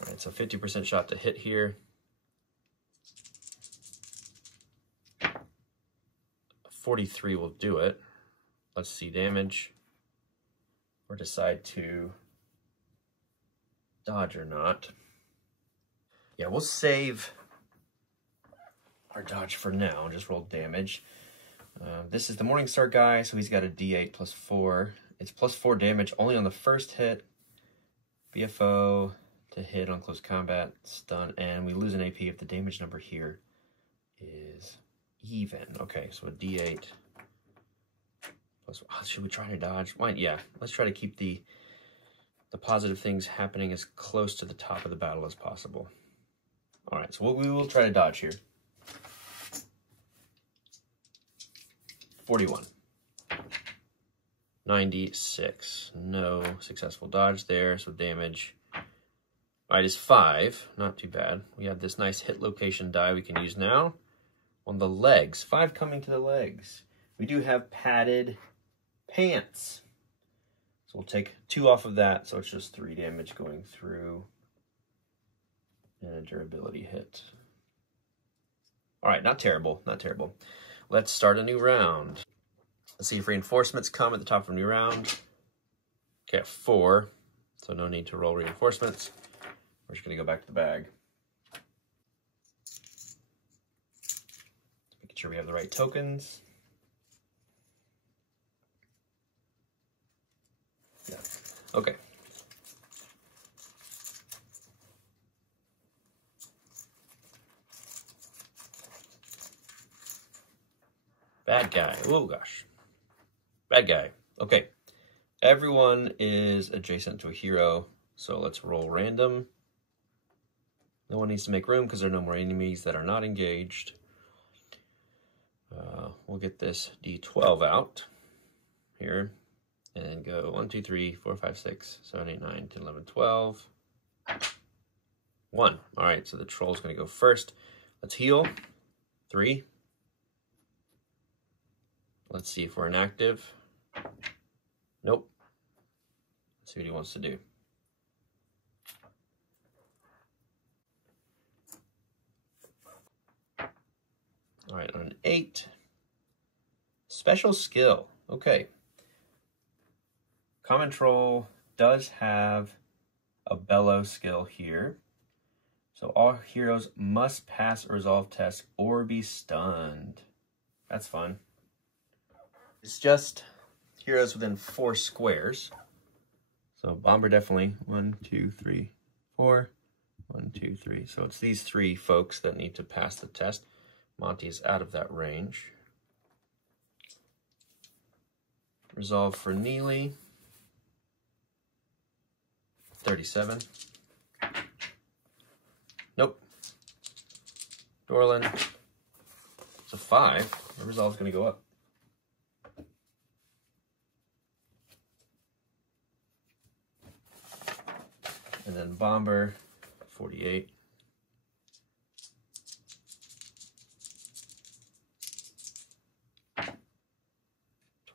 All right, so 50% shot to hit here. 43 will do it. Let's see damage. Or decide to dodge or not. Yeah, we'll save our dodge for now and just roll damage. This is the Morningstar guy, so he's got a D8 plus 4. It's plus 4 damage only on the first hit. BFO to hit on close combat, stun, and we lose an AP if the damage number here is even. Okay, so a D8 plus, should we try to dodge? Why? Yeah, let's try to keep the positive things happening as close to the top of the battle as possible. All right, so we will try to dodge here. 41. 96. No successful dodge there, so damage. All right, is 5. Not too bad. We have this nice hit location die we can use now on the legs. 5 coming to the legs. We do have padded pants. So we'll take 2 off of that, so it's just 3 damage going through and a durability hit. All right, not terrible, not terrible. Let's start a new round. Let's see if reinforcements come at the top of a new round. Okay, 4, so no need to roll reinforcements. We're just gonna go back to the bag. Making sure we have the right tokens. Yeah, okay. Bad guy, oh gosh. Bad guy, okay. Everyone is adjacent to a hero, so let's roll random. No one needs to make room because there are no more enemies that are not engaged. We'll get this D12 out here and go 1, 2, 3, 4, 5, 6, 7, 8, 9, 10, 11, 12. 1. All right, so the troll's going to go first. Let's heal. 3. Let's see if we're inactive. Nope. Let's see what he wants to do. All right, on an 8. Special skill. Okay. Common Troll does have a bellow skill here. So all heroes must pass a resolve test or be stunned. That's fun. It's just heroes within 4 squares. So Bomber definitely 1, 2, 3, 4. 1, 2, 3. So it's these 3 folks that need to pass the test. Monty is out of that range. Resolve for Neely. 37. Nope. Dorlin. It's a 5. The resolve's going to go up. And then Bomber, 48.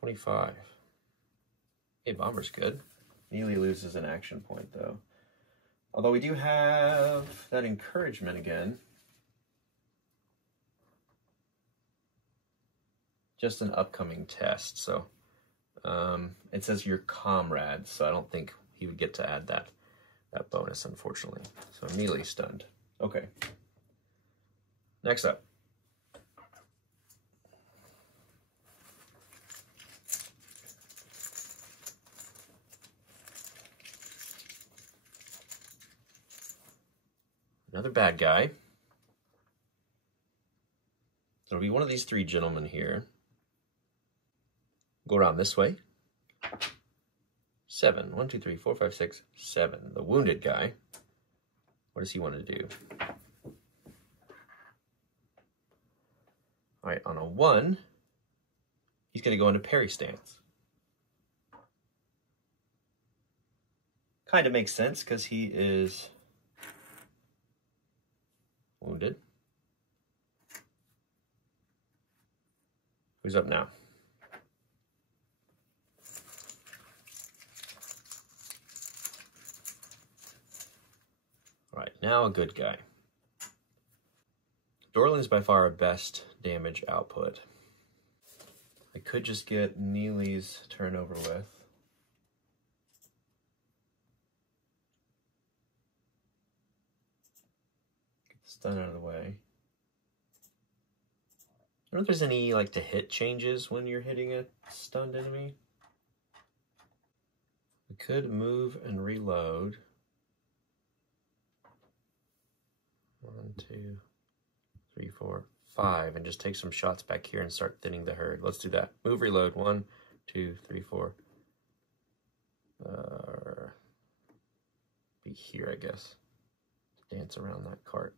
$25. Hey, Bomber's good. Neely loses an action point, though. Although we do have that encouragement again. Just an upcoming test, so it says your comrades, so I don't think he would get to add that bonus, unfortunately. So Neely stunned. Okay. Next up. Another bad guy. It'll be one of these 3 gentlemen here. Go around this way. 7. 1, 2, 3, 4, 5, 6, 7. The wounded guy. What does he want to do? All right, on a 1, he's going to go into parry stance. Kind of makes sense because he is wounded. Who's up now? All right, now a good guy. Dorlan is by far our best damage output. I could just get Neely's turn over with. Get the stun out of the way. I don't know if there's any like to hit changes when you're hitting a stunned enemy. We could move and reload. 1, 2, 3, 4, 5, and just take some shots back here and start thinning the herd. Let's do that. Move, reload. 1, 2, 3, 4. Be here, I guess. Dance around that cart.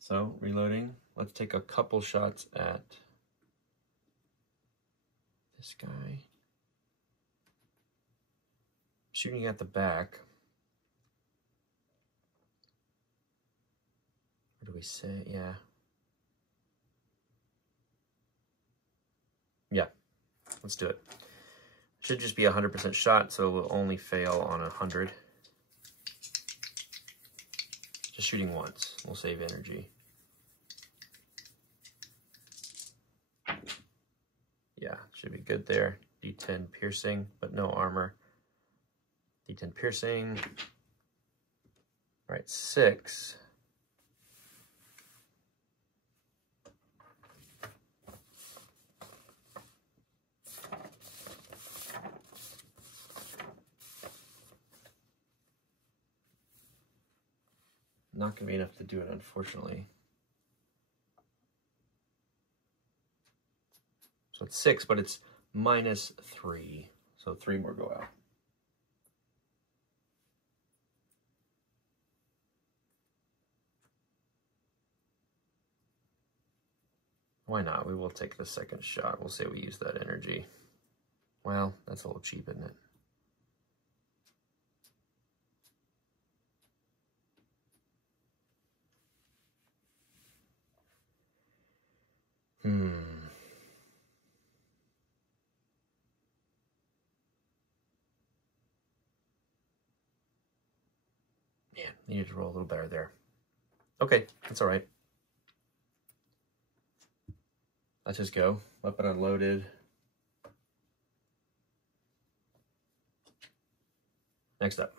So, reloading. Let's take a couple shots at this guy. Shooting at the back. What do we say? Yeah. Yeah, let's do it. Should just be 100% shot, so we'll only fail on 100. Just shooting once. We'll save energy. Yeah, should be good there. D10 piercing, but no armor. D10 piercing. All right, 6. Not going to be enough to do it, unfortunately. So it's 6, but it's -3. So 3 more go out. Why not? We will take the second shot. We'll say we use that energy. Well, that's a little cheap, isn't it? Man, needed to roll a little better there. Okay, that's all right. Let's just go. Weapon unloaded. Next up.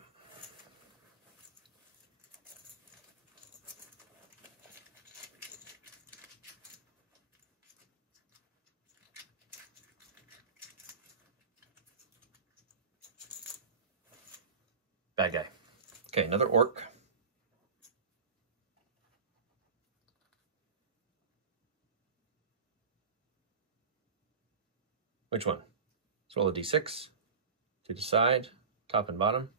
Bad guy. Okay, another orc. Which one? Let's roll a d6 to decide. Top and bottom.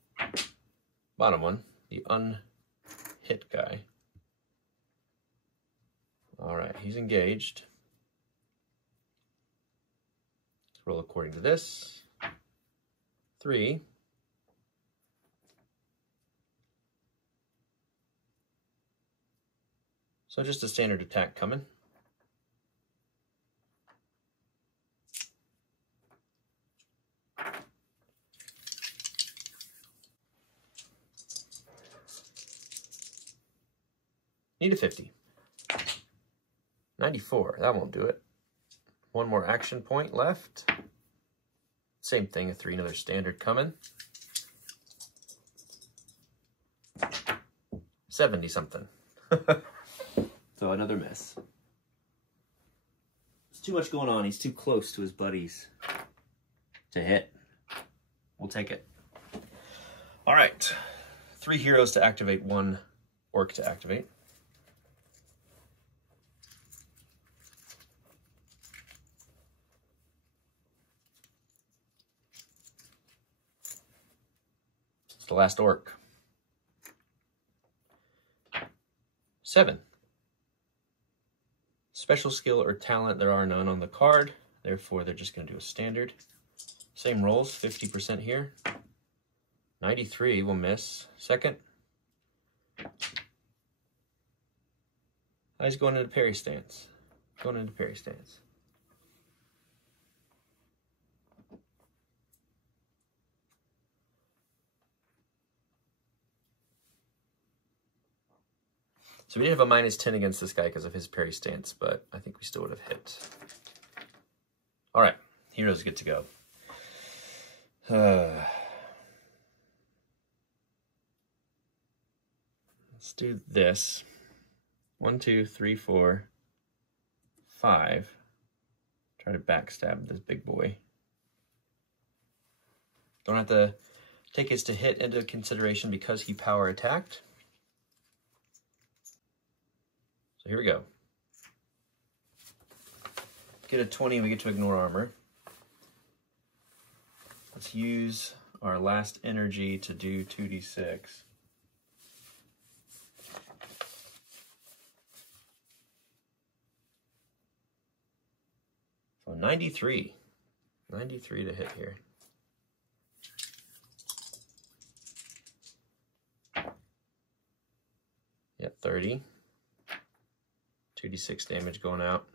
Bottom one, the unhit guy. All right, he's engaged. Let's roll according to this. 3. So just a standard attack coming. Need a 50. 94, that won't do it. One more action point left. Same thing, a 3, another standard coming. 70 something. So another miss. There's too much going on. He's too close to his buddies to hit. We'll take it. All right. 3 heroes to activate, 1 orc to activate. It's the last orc. 7. Special skill or talent, there are none on the card. Therefore, they're just going to do a standard. Same rolls, 50% here. 93 will miss. Second. He's going into parry stance. Going into parry stance. So we did have a -10 against this guy because of his parry stance, but I think we still would have hit. All right, heroes get to go. Let's do this. 1, 2, 3, 4, 5. Try to backstab this big boy. Don't have to take his to hit into consideration because he power attacked. So here we go. Get a 20, we get to ignore armor. Let's use our last energy to do 2d6. So 93. 93 to hit here. Yeah, 30. 2d6 damage going out.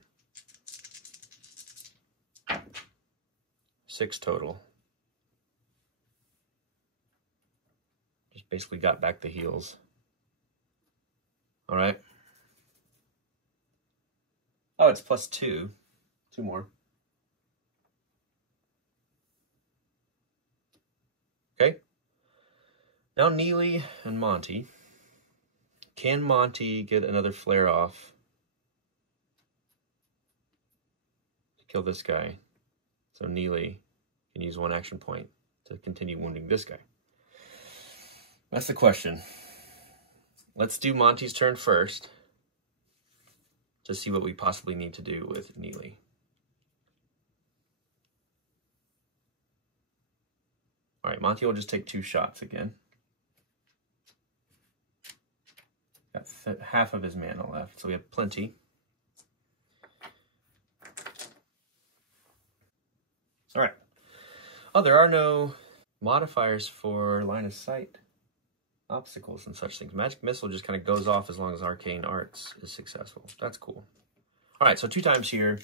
6 total. Just basically got back the heals. All right. Oh, it's +2. 2 more. Okay. Now Neely and Monty. Can Monty get another flare off to kill this guy? So Neely can use 1 action point to continue wounding this guy. That's the question. Let's do Monty's turn first to see what we possibly need to do with Neely. All right, Monty will just take 2 shots again. Got half of his mana left, so we have plenty. All right. Oh, there are no modifiers for line of sight obstacles and such things. Magic Missile just kind of goes off as long as Arcane Arts is successful. That's cool. All right, so 2 times here.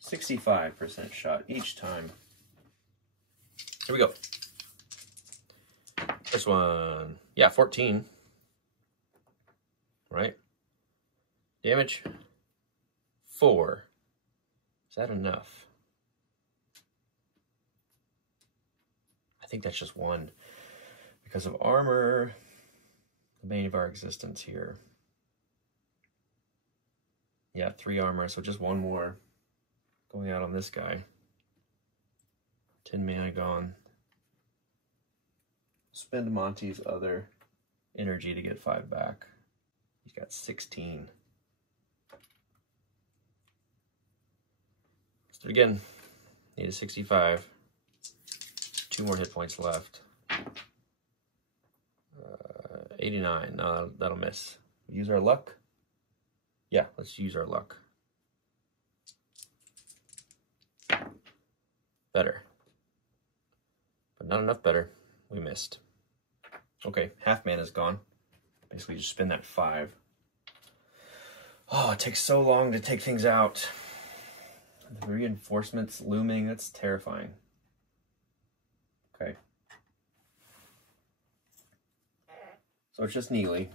65% shot each time. Here we go. This one, yeah, 14. Right? Damage, 4. Is that enough? I think that's just 1. Because of armor, the bane of our existence here. Yeah, 3 armor, so just 1 more going out on this guy. 10 mana gone. Spend Monty's other energy to get 5 back. He's got 16. Let's do it again. Need a 65. 2 more hit points left. 89. No, that'll miss. Use our luck? Yeah, let's use our luck. Better. But not enough better. We missed. Okay, half mana is gone. Basically just spend that 5. Oh, it takes so long to take things out. The reinforcements looming, that's terrifying. Okay. So it's just Neely.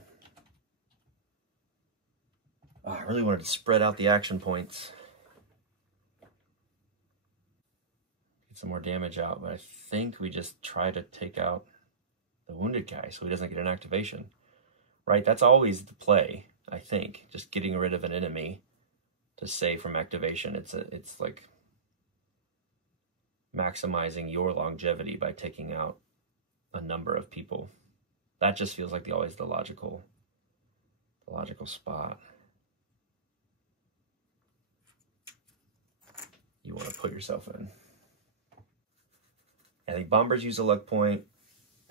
Oh, I really wanted to spread out the action points. Get some more damage out, but I think we just try to take out the wounded guy so he doesn't get an activation. Right? That's always the play, I think. Just getting rid of an enemy to save from activation. It's like maximizing your longevity by taking out a number of people. That just feels like always the logical spot. You want to put yourself in. I think Bombers use a luck point.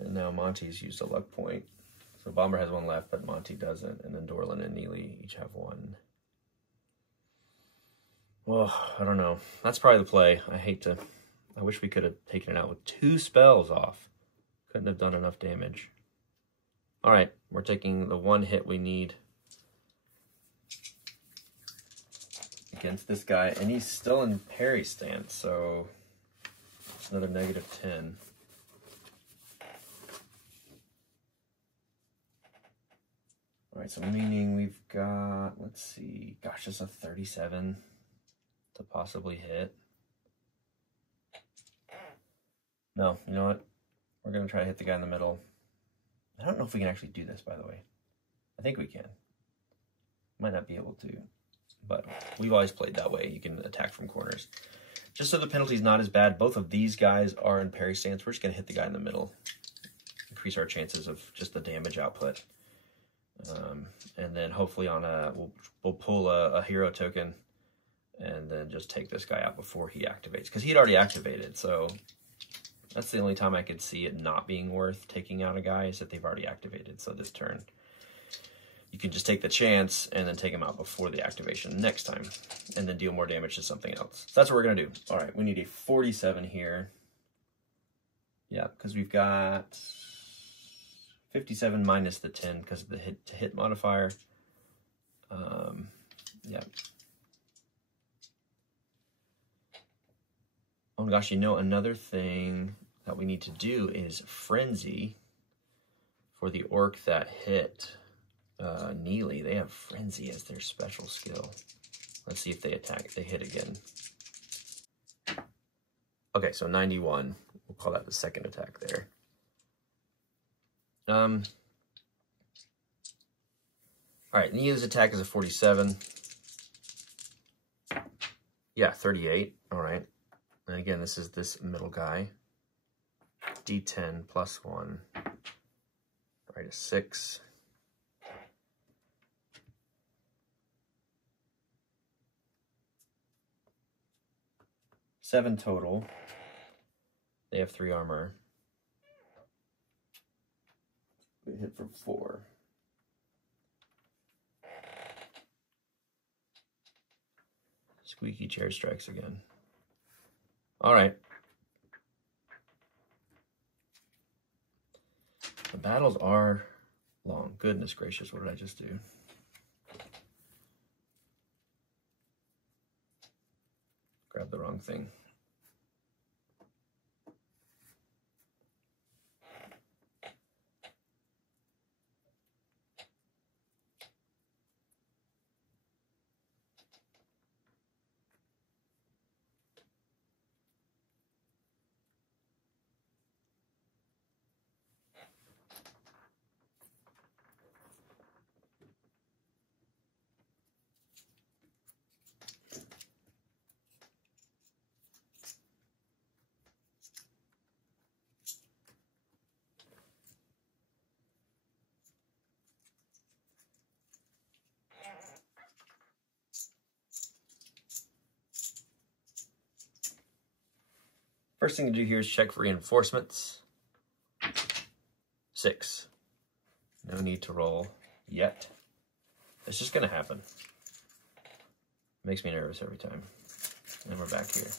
And now Monty's used a luck point. So Bomber has one left, but Monty doesn't. And then Dorlin and Neely each have one. Well, I don't know. That's probably the play. I wish we could have taken it out with 2 spells off. Couldn't have done enough damage. All right, we're taking the 1 hit we need against this guy, and he's still in parry stance, so it's another -10. All right, so meaning we've got, let's see, gosh, that's a 37 to possibly hit. No, you know what? We're going to try to hit the guy in the middle. I don't know if we can actually do this, by the way. I think we can. Might not be able to, but we've always played that way. You can attack from corners. Just so the penalty's not as bad, both of these guys are in parry stance. We're just going to hit the guy in the middle. Increase our chances of just the damage output. And then hopefully on we'll pull a hero token and then just take this guy out before he activates. Because he'd already activated, so that's the only time I could see it not being worth taking out a guy is that they've already activated. So this turn, you can just take the chance and then take him out before the activation next time and then deal more damage to something else. So that's what we're going to do. All right, we need a 47 here. Yeah, because we've got 57 minus the 10 because of the hit modifier. Yeah. Oh gosh, you know, another thing that we need to do is Frenzy for the orc that hit Neely. They have Frenzy as their special skill. Let's see if they attack, if they hit again. Okay, so 91. We'll call that the second attack there. All right, Neely's attack is a 47. Yeah, 38. All right. And again, this is this middle guy. D10 plus 1. All right, a 6. Seven total. They have 3 armor. We hit for 4. Squeaky chair strikes again. All right. The battles are long. Goodness gracious, what did I just do? Grab the wrong thing. First thing to do here is check for reinforcements. 6. No need to roll yet. It's just going to happen. Makes me nervous every time. And we're back here.